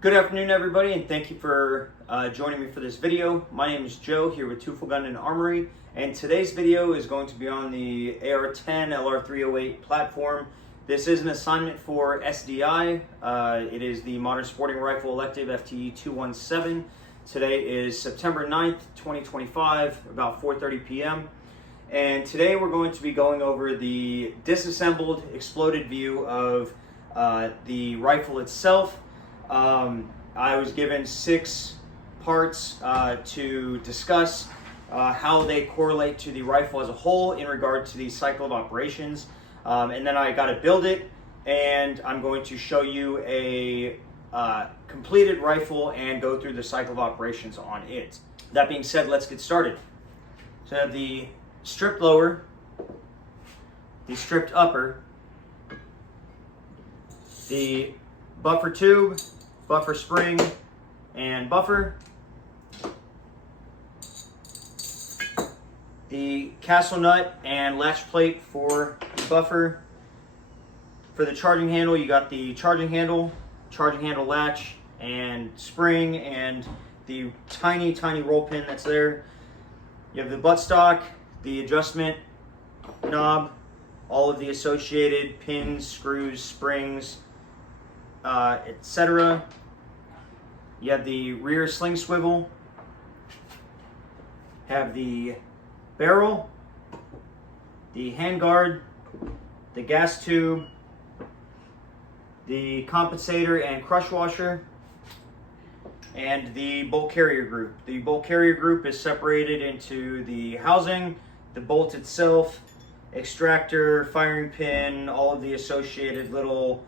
Good afternoon, everybody, and thank you for joining me for this video. My name is Joe here with Tufel Gun and Armory, and today's video is going to be on the AR-10 LR308 platform. This is an assignment for SDI. It is the Modern Sporting Rifle Elective FTE 217. Today is September 9th, 2025, about 4:30 p.m. And today we're going to be going over the disassembled, exploded view of the rifle itself. I was given 6 parts to discuss how they correlate to the rifle as a whole in regard to the cycle of operations. And then I got to build it, and I'm going to show you a completed rifle and go through the cycle of operations on it. That being said, let's get started. So I have the stripped lower, the stripped upper, the buffer tube, buffer spring, and buffer, the castle nut and latch plate for the buffer. For the charging handle, you got the charging handle latch and spring, and the tiny roll pin that's there. You have the buttstock, the adjustment knob, all of the associated pins, screws, springs, etc. You have the rear sling swivel, have the barrel, the handguard, the gas tube, the compensator and crush washer, and the bolt carrier group. The bolt carrier group is separated into the housing, the bolt itself, extractor, firing pin, all of the associated little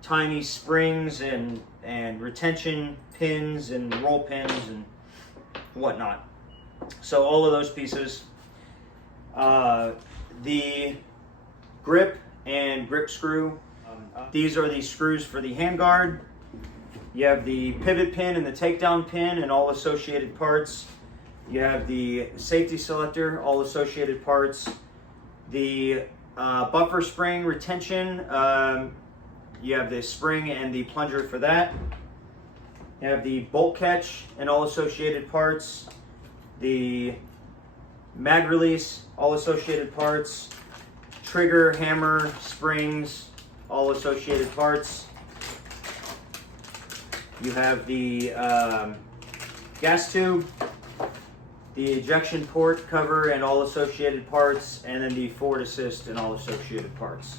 tiny springs and retention pins and roll pins and whatnot. So all of those pieces. The grip and grip screw. These are the screws for the handguard. You have the pivot pin and the takedown pin and all associated parts. You have the safety selector, all associated parts. The buffer spring retention. You have the spring and the plunger for that. You have the bolt catch and all associated parts. The mag release, all associated parts. Trigger, hammer, springs, all associated parts. You have the gas tube, the ejection port cover and all associated parts, and then the forward assist and all associated parts.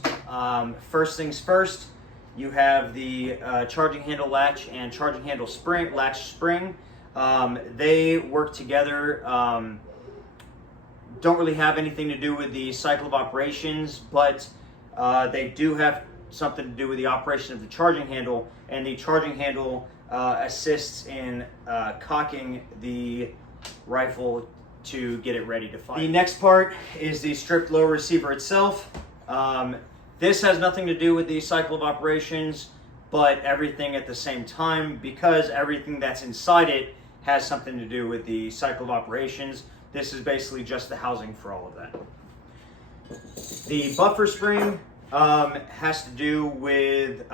First things first, you have the charging handle latch and charging handle latch spring. They work together. Don't really have anything to do with the cycle of operations, but they do have something to do with the operation of the charging handle, and the charging handle assists in cocking the rifle to get it ready to fire. The next part is the stripped lower receiver itself. This has nothing to do with the cycle of operations, but everything at the same time, because everything that's inside it has something to do with the cycle of operations. This is basically just the housing for all of that. The buffer spring has to do with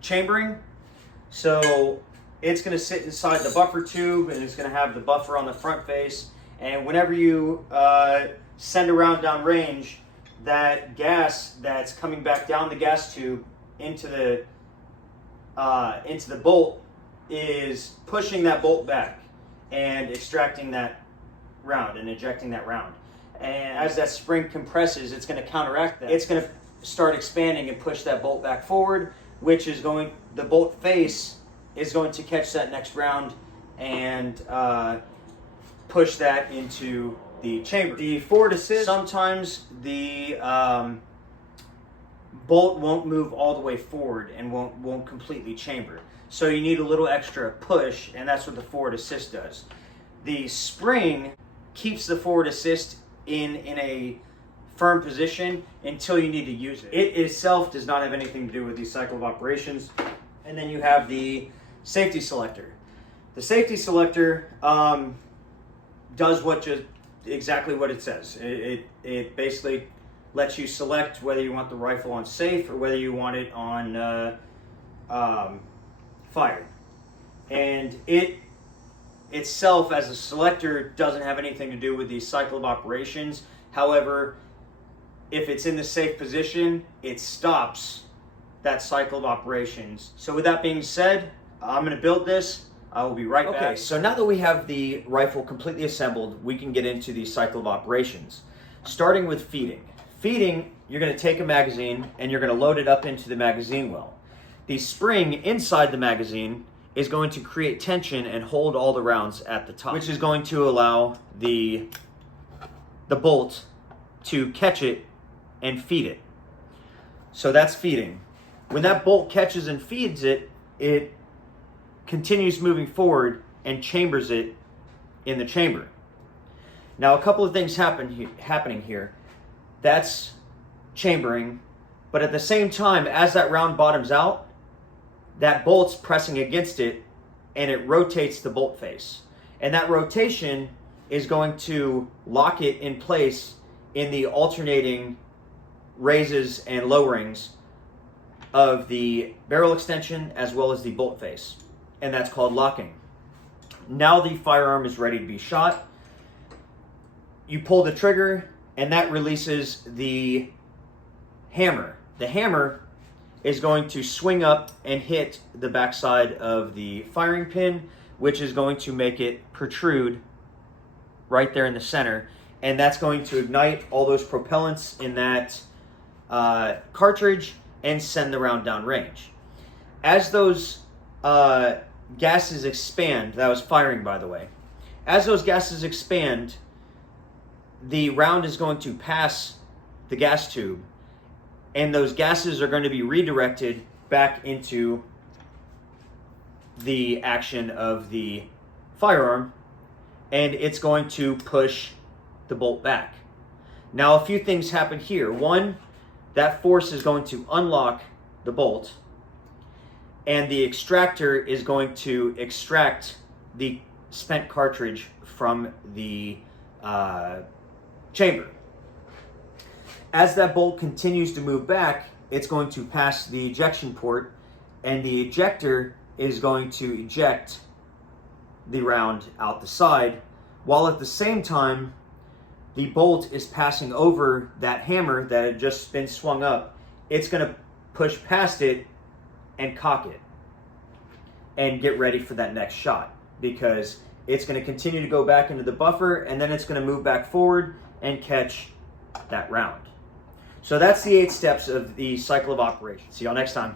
chambering. So it's going to sit inside the buffer tube, and it's going to have the buffer on the front face. And whenever you send a round down range, that gas that's coming back down the gas tube into the bolt is pushing that bolt back and extracting that round and ejecting that round. And as that spring compresses, it's going to counteract that. It's going to start expanding and push that bolt back forward, which is the bolt face is going to catch that next round and push that into the chamber. The forward assist, sometimes the bolt won't move all the way forward and won't completely chamber. So you need a little extra push, and that's what the forward assist does. The spring keeps the forward assist in a firm position until you need to use it. It itself does not have anything to do with the cycle of operations. And then you have the safety selector. The safety selector does exactly what it says. It basically lets you select whether you want the rifle on safe or whether you want it on fired. And it itself as a selector doesn't have anything to do with the cycle of operations. However, if it's in the safe position, it stops that cycle of operations. So with that being said, I'm going to build this. I will be right back. Okay, so now that we have the rifle completely assembled, we can get into the cycle of operations. Starting with feeding. Feeding, you're going to take a magazine and you're going to load it up into the magazine well. The spring inside the magazine is going to create tension and hold all the rounds at the top, which is going to allow the bolt to catch it and feed it. So that's feeding. When that bolt catches and feeds it, it continues moving forward and chambers it in the chamber. Now, a couple of things happening here. That's chambering, but at the same time, as that round bottoms out, that bolt's pressing against it and it rotates the bolt face. And that rotation is going to lock it in place in the alternating raises and lowerings of the barrel extension as well as the bolt face. And that's called locking. Now the firearm is ready to be shot. You pull the trigger and that releases the hammer. The hammer is going to swing up and hit the backside of the firing pin, which is going to make it protrude right there in the center. And that's going to ignite all those propellants in that cartridge and send the round down range. As those gases expand, that was firing by the way, as those gases expand, the round is going to pass the gas tube and those gases are going to be redirected back into the action of the firearm and it's going to push the bolt back. Now a few things happen here. One, that force is going to unlock the bolt and the extractor is going to extract the spent cartridge from the chamber. As that bolt continues to move back, it's going to pass the ejection port and the ejector is going to eject the round out the side, while at the same time the bolt is passing over that hammer that had just been swung up. It's going to push past it and cock it and get ready for that next shot, because it's going to continue to go back into the buffer and then it's going to move back forward and catch that round. So that's the 8 steps of the cycle of operation. See y'all next time.